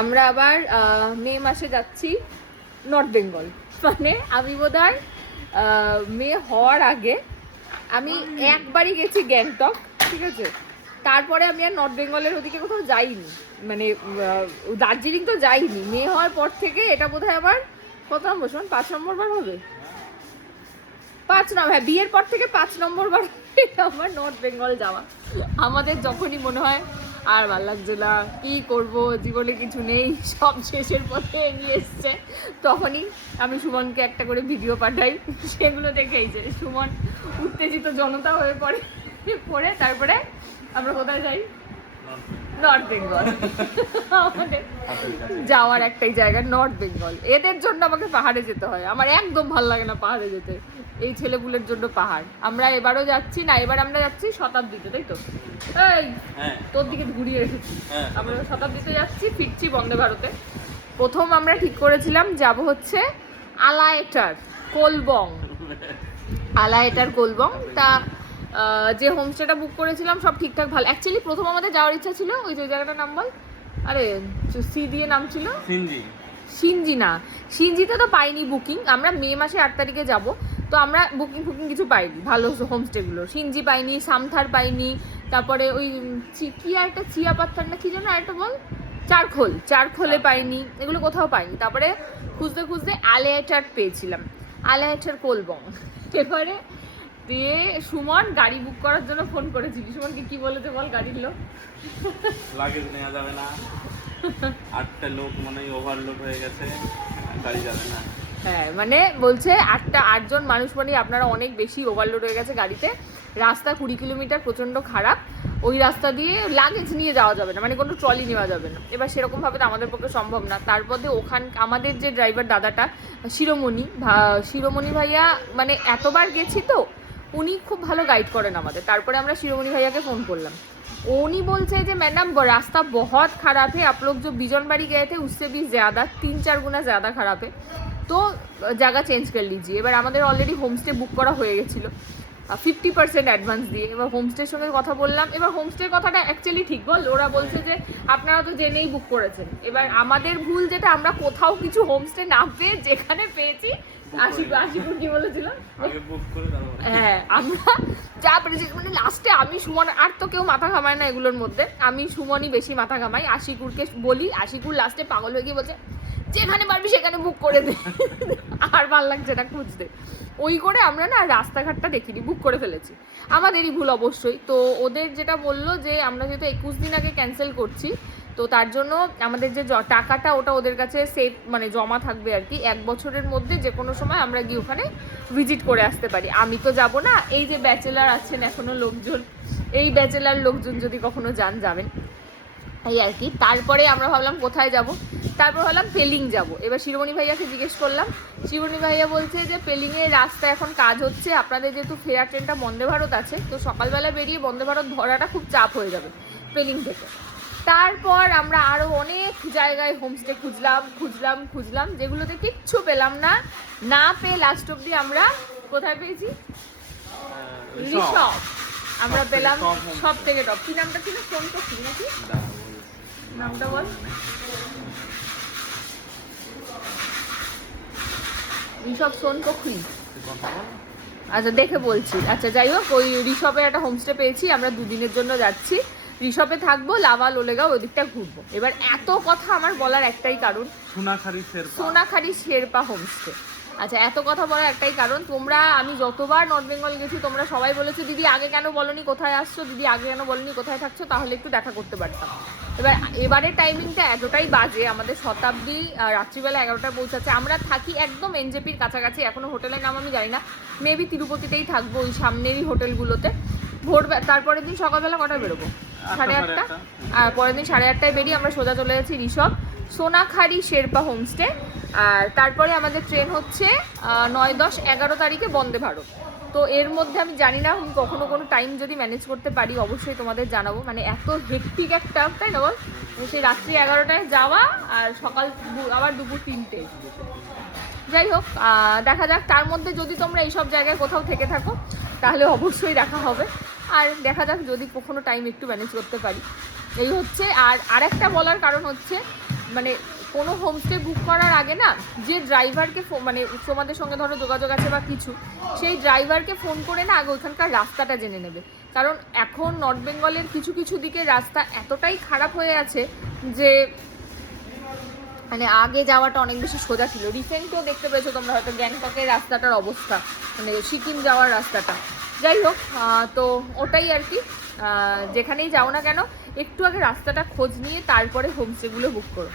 আমরা আবার মে মাসে যাচ্ছি নর্থ বেঙ্গল মানে আমি বোধহয় আহ, মে হওয়ার আগে আমি একবারই গেছি গ্যাংটক ঠিক আছে? তারপরে আমি আর নর্থ বেঙ্গলের ওদিকে কোথাও যাইনি। মানে দার্জিলিং তো যাইনি। মে হওয়ার পর থেকে এটা বোধহয় আবার কত নম্বর শোন? পাঁচ নম্বর বার হবে? পাঁচ নম্বর হ্যাঁ বিয়ের পর থেকে পাঁচ নম্বর বার আমার নর্থ বেঙ্গল যাওয়া। আমাদের যখনই মনে হয় আর ভালো লাগছে না। কি করব? জীবনে কিছু নেই। সব শেষের পথে এগিয়ে এসছে। তখনই আমি সুমনকে একটা করে ভিডিও পাঠাই। সেগুলো দেখেই যে সুমন উত্তেজিত জনতা হয়ে পড়ে পড়ে। তারপরে আমরা কোথায় যাই? নর্থ বেঙ্গল আমাদের যাওয়ার একটাই জায়গা নর্থ বেঙ্গল এদের জন্য আমাকে পাহাড়ে যেতে হয়। আমার একদম ভালো লাগে না পাহাড়ে যেতে। এই ছেলেগুলোর জন্য পাহাড়। আমরা এবারও যাচ্ছি না এবার আমরা যাচ্ছি শতাব্দীতে তাই তো? এই হ্যাঁ। তোর দিকে ঘুরিয়ে রেখেছি হ্যাঁ। আমরা শতাব্দীতে যাচ্ছি ফিরছি বন্দে ভারতে। প্রথম আমরা ঠিক করেছিলাম যাব হচ্ছে আলায়েটার কোলবং। আলায়েটার কোলবং। তা যে হোমস্টেটা বুক করেছিলাম সব ঠিকঠাক ভালো। অ্যাকচুয়ালি প্রথম আমাদের যাওয়ার ইচ্ছা ছিল ওই যে জায়গাটার নাম বল? আরে সি দিয়ে নাম ছিল? সিনজি। সিনজি না। সিনজিতে তো পাইনি বুকিং আমরা মে মাসে আট তারিখে যাব। তো আমরা বুকিং ফুকিং কিছু পাইনি। ভালো হোমস্টেগুলো সিনজি পাইনি সামথার পাইনি তারপরে ওই কি আর একটা চিয়া পাত্তার না কি যেন আরেকটা বল? চারখোল। চারখোলে পাইনি। এগুলো কোথাও পাইনি। তারপরে খুঁজতে খুঁজতে আলেয়াটার পেয়েছিলাম। আলেয়াটার কোলবং। এবারে দিয়ে সুমন গাড়ি বুক করার জন্য ফোন করেছিলি। সুমনকে কি বলেছে বল গাড়ির লোক? লাগেজ নেওয়া যাবে না। আটটা লোক মনে হয় ওভারলোড হয়ে গেছে গাড়ি যাবে না। হ্যাঁ মানে বলছে আটটা আটজন মানুষ মানে আপনারা অনেক বেশি ওভারলোড হয়ে গেছে গাড়িতে। রাস্তা কুড়ি কিলোমিটার প্রচণ্ড খারাপ। ওই রাস্তা দিয়ে লাগেজ নিয়ে যাওয়া যাবে না মানে কোনো ট্রলি নেওয়া যাবে না। এবার সেরকম ভাবে তো আমাদের পক্ষে সম্ভব না। তারপরে ওখান আমাদের যে ড্রাইভার দাদাটা শিরোমণি শিরোমণি ভাইয়া মানে এতবার গেছি তো উনি খুব ভালো গাইড করেন আমাদের তারপরে আমরা শিরোমণি ভাইয়াকে ফোন করলাম उन्हीं बोलते हैं कि मैडम रास्ता बहुत ख़राब है आप लोग जो बिजनबाड़ी गए थे उससे भी ज़्यादा तीन चार गुना ज़्यादा ख़राब है তো জায়গা চেঞ্জ করে লিজিয়ে এবার আমাদের অলরেডি হোমস্টে বুক করা হয়ে গেছিলো ফিফটি পার্সেন্ট অ্যাডভান্স দিয়ে এবার হোমস্টের সঙ্গে কথা বললাম এবার হোমস্টের কথাটা অ্যাকচুয়ালি ঠিক বল ওরা বলছে যে আপনারা তো জেনেই বুক করেছেন এবার আমাদের ভুল যেটা আমরা কোথাও কিছু হোমস্টে না পেয়ে যেখানে পেয়েছি আশি আশিপুর কি বলেছিল? হ্যাঁ আমরা যা পেরেছি মানে লাস্টে আমি সুমন আর তো কেউ মাথা ঘামায় না এগুলোর মধ্যে। আমি সুমনই বেশি মাথা ঘামাই আশিকুরকে বলি আশিকুর লাস্টে পাগল হয়ে গিয়ে বলছে যেখানে পারবি সেখানে বুক করে দে। আর ভালো লাগছে না খুঁজতে। ওই করে আমরা না রাস্তাঘাটটা দেখিনি বুক করে ফেলেছি। আমাদেরই ভুল অবশ্যই। তো ওদের যেটা বলল যে আমরা যেহেতু একুশ দিন আগে ক্যান্সেল করছি তো তার জন্য আমাদের যে টাকাটা ওটা ওদের কাছে সেভ মানে জমা থাকবে আর কি। এক বছরের মধ্যে যে কোনো সময় আমরা গিয়ে ওখানে ভিজিট করে আসতে পারি। আমি তো যাব না, এই যে ব্যাচেলার আছেন এখনও লোকজন, এই ব্যাচেলার লোকজন যদি কখনো যান, যাবেন। এই আর কি। তারপরে আমরা ভাবলাম কোথায় যাব? তারপর ভাবলাম পেলিং যাব। এবার শিরোমণি ভাইয়াকে জিজ্ঞেস করলাম। শিরোমণি ভাইয়া বলছে যে পেলিংয়ের রাস্তা এখন কাজ হচ্ছে। আপনাদের যেহেতু ফেরার ট্রেনটা বন্দে ভারত আছে, তো সকালবেলা বেরিয়ে বন্দে ভারত ধরাটা খুব চাপ হয়ে যাবে, পেলিং থেকে। তারপর আমরা আরও অনেক জায়গায় হোমস্টে খুঁজলাম খুঁজলাম খুঁজলাম যেগুলোতে কিচ্ছু পেলাম না। না পেয়ে লাস্ট অব্দি আমরা কোথায় পেয়েছি? আমরা পেলাম সব থেকে টপ কি নামটা ছিল? ফোন তো কি নাকি? নামটা বল। ঋষভ সোন আচ্ছা দেখে বলছি। আচ্ছা যাই হোক ওই ঋষভের একটা হোমস্টে পেয়েছি। আমরা দুদিনের জন্য যাচ্ছি। ঋষভে থাকব লাভা লোলেগাঁও ওই দিকটা ঘুরবো। এবার এত কথা আমার বলার একটাই কারণ সোনাখারি সোনাখারি শেরপা হোমস্টে আচ্ছা এত কথা বলার একটাই কারণ তোমরা আমি যতবার নর্থ বেঙ্গল গেছি তোমরা সবাই বলেছ দিদি আগে কেন বলনি? কোথায় আসছো? দিদি আগে কেন বলনি? কোথায় থাকছো? তাহলে একটু দেখা করতে পারতাম। এবার এবারের টাইমিংটা এতটাই বাজে আমাদের শতাব্দী রাত্রিবেলা এগারোটায় পৌঁছাচ্ছে। আমরা থাকি একদম এনজেপির কাছাকাছি এখনও হোটেলের নাম আমি জানি না। মেবি তিরুপতিতেই থাকব ওই সামনেরই হোটেলগুলোতে। ভোর তারপরের দিন সকালবেলা কটায় বেরোবো? সাড়ে আটটা। আর পরের দিন সাড়ে আটটায় বেরিয়ে আমরা সোজা চলে যাচ্ছি ঋষভ সোনাখারি শেরপা হোমস্টে। আর তারপরে আমাদের ট্রেন হচ্ছে নয় দশ এগারো তারিখে বন্দে ভারত। তো এর মধ্যে আমি জানি না আমি কখনো কোনো টাইম যদি ম্যানেজ করতে পারি অবশ্যই তোমাদের জানাব। মানে এত হেক্টিক একটা তাই না বল? সেই রাত্রি এগারোটায় যাওয়া আর সকাল আবার দুপুর তিনটে। যাই হোক দেখা যাক। তার মধ্যে যদি তোমরা এইসব জায়গায় কোথাও থেকে থাকো তাহলে অবশ্যই দেখা হবে। আর দেখা যাক যদি কখনো টাইম একটু ম্যানেজ করতে পারি। এই হচ্ছে, আর আরেকটা বলার কারণ হচ্ছে মানে কোনো হোমস্টে বুক করার আগে না, যে ড্রাইভারকে মানে তোমাদের সঙ্গে ধরো যোগাযোগ আছে বা কিছু, সেই ড্রাইভারকে ফোন করে না আগে ওখানকার রাস্তাটা জেনে নেবে। কারণ এখন নর্থ বেঙ্গলের কিছু কিছু দিকে রাস্তা এতটাই খারাপ হয়ে আছে যে মানে আগে যাওয়াটা অনেক বেশি সোজা ছিল। রিসেন্টও দেখতে পেয়েছ তোমরা হয়তো গ্যাংটকের রাস্তাটার অবস্থা মানে সিকিম যাওয়ার রাস্তাটা। যাই হোক তো ওটাই আর কি। যেখানেই যাও না কেন, একটু আগে রাস্তাটা খোঁজ নিয়ে তারপরে হোমস্টেগুলো বুক করো।